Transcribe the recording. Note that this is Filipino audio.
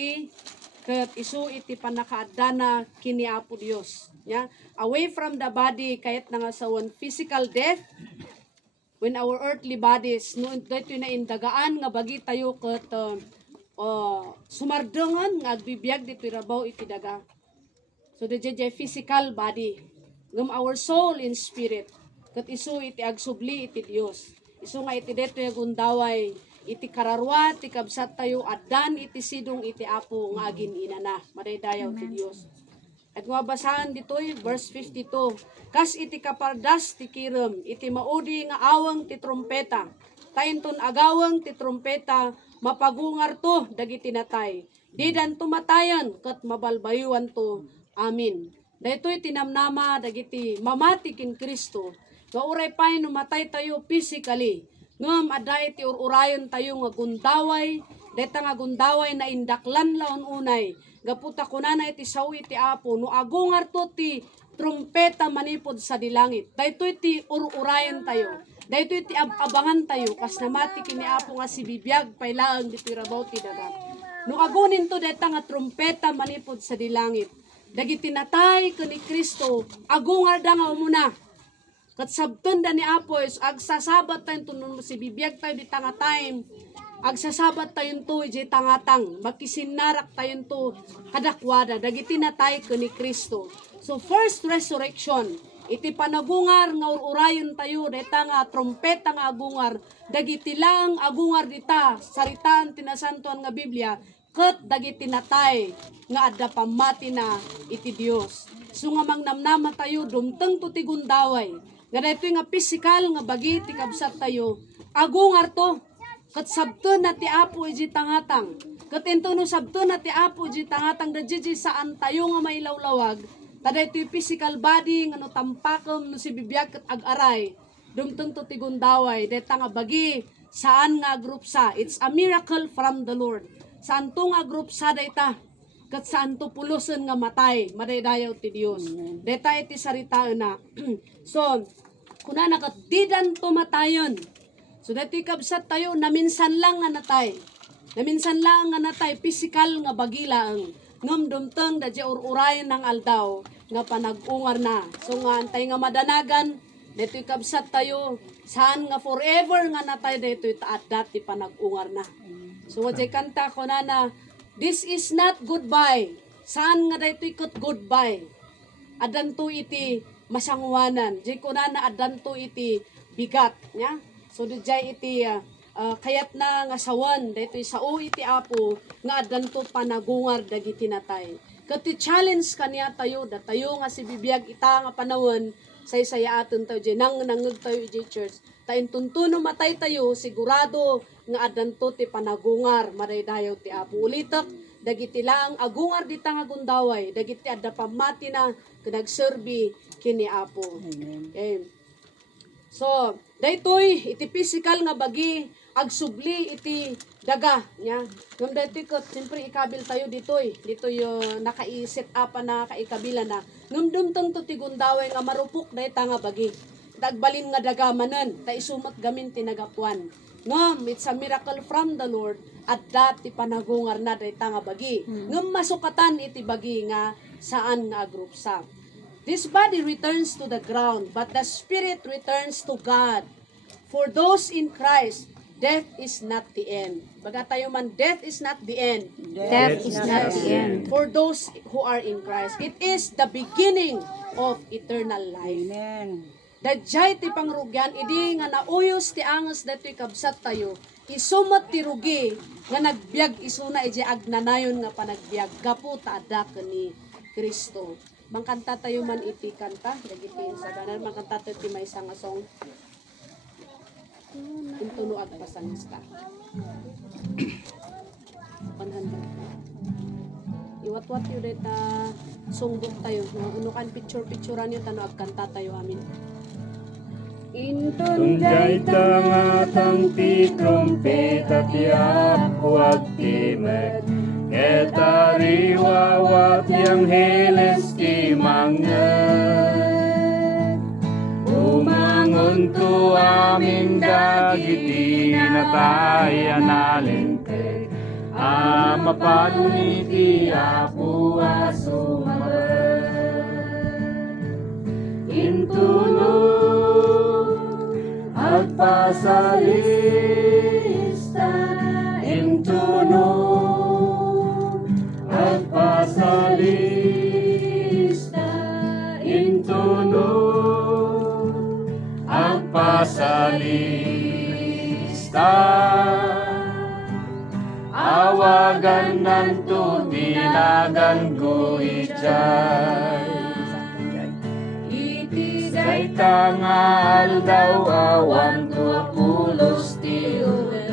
bagi ket isu iti panakaadana kini Apo Dios. Ya, away from the body kayat nga sa one physical death when our earthly bodies no dito na indagaan nga bagi tayo ket sumardongan nga agbibiyag dito rabaw iti daga. So the physical body ngam our soul and spirit ket isu iti agsubli iti Dios. Isu nga iti dito gundaway iti kararwa ti kabsat tayo addan iti sidong iti Apo nga agin inana madaydayaw ti Dios. At nga basahan ditoy verse 52. Kas iti kapardas ti kirem iti maudi nga awang ti trompeta. Tainton agawang ti trompeta mapagungar to dagiti natay. Didan tumatayan ket mabalbayuan to. Amin. Daytoy tinamnama dagiti mamati ken Kristo. Nga uray pay numatay tayo physically. Ngam aday ti ururayon tayo nga gundaway, deta nga gundaway na indaklan laon unay. Gaputa kunana iti sawi ti Apo no agungar to ti trumpeta manipod sa dilangit. Daytoy ti ururayon tayo. Daytoy ti abangan tayo kas namati kini Apo nga si bibiyag paylaang ditoy rabaw ti daga. No agunin to deta nga trumpeta manipod sa dilangit. Dagiti natay ken ni Kristo agungar da nga umuna. Kat sabton da ni Apoy, agsasabat tayo tunong si bibiyag tayo di tanga time, agsasabat tayo to di tangatang, makisinarak tayo to kadakwada, dagiti na tayo ni Kristo. So first resurrection, iti panagungar nga ururayon tayo, deta nga trompeta nga agungar, dagiti lang agungar dita, saritaan tinasantuan nga Biblia, ket dagiti natay nga adda pamati na iti Dios. So nga mangnamnama tayo, dumteng to ti gundaway, nga daytoy nga physical nga bagi ti kabsat tayo agungar to ket sabton na ti Apo iti tangatang ket ento no sabton na ti Apo iti tangatang dadji saan tayo nga mailawlawag ta daytoy physical body nga no tampakem no si bibiyag ket ag-aray dumteng to ti gundaway dayta nga bagi saan nga group sa it's a miracle from the Lord saan to nga group sa dayta ket saan to pulusen nga matay madaydayaw ti Dios dayta iti sarita na so kunana ket didan tumatayon so daytoy kabsat tayo naminsan lang nga natay naminsan lang nga natay physical nga bagilaeng ngem dumteng dadya ururayon ng aldaw nga panagungar na so nga antay nga madanagan daytoy kabsat tayo saan nga forever nga natay daytoy taadda ti panagungar na so wadjay kanta kunana this is not goodbye. Saan nga daytoy ket goodbye? Adanto iti masangwanan. Di ko na adanto iti bigat. Nya? So dijay iti kayat na nga sawan. Daytoy sao iti Apo nga adanto panagungar dagiti natay. Ket ti challenge kaniya tayo da tayo nga si bibiyag ita nga panawon saysaya aton tayo di nangeg tayo iti church. Tayo tuntuno matay tayo sigurado nga adanto ti panagungar madaydayaw ti Apo ulitek dagiti lang agungar dita nga gundaway dagiti adda pamati na nagserbi kini Apo. Amen. So daytoy iti physical nga bagi agsubli iti daga nya ngem daytoy ket siyempre ikabil tayo ditoy naka-i-set up na kaikabila na ngem dumteng to ti gundaway nga marupok dayta nga bagi dagbalin nga daga manen ta isumat gamin tinagapuan ngem it's a miracle from the Lord at dati panagungar na dayta nga bagi ngem masukatan iti bagi nga saan nga group sa this body returns to the ground but the spirit returns to God for those in Christ death is not the end. Baga tayo man, death is not the end. Death is not the end. For those who are in Christ, it is the beginning of eternal life. Amen. Dadjay ti pangrugyan, idi nga nauyos ti angas dato'y kabsat tayo, isumat ti rugi, nga nagbiag isuna iji agnanayon nga panagbiag, gapu taada ni Kristo. Mangkanta tayo man iti kanta, dagiti sa ganan, mangkanta tayo ti may nga song, intuno agpasangista. 100. Iwat-wat yun dita sungbok tayo. Unukan picture-picturean yun, tano agkanta tayo amin. Tunjay tangatang ti trompeta ti Apo agtimek, etari wawat yang heles ti manget. Umangon to amin dagiti natay analintek, Mapan iti Apo a sumabat. Intulog agpasalista, intulog agpasalista, intulog agpasalista. Awagan nanto tinagan ko iti Zay tangal daw awam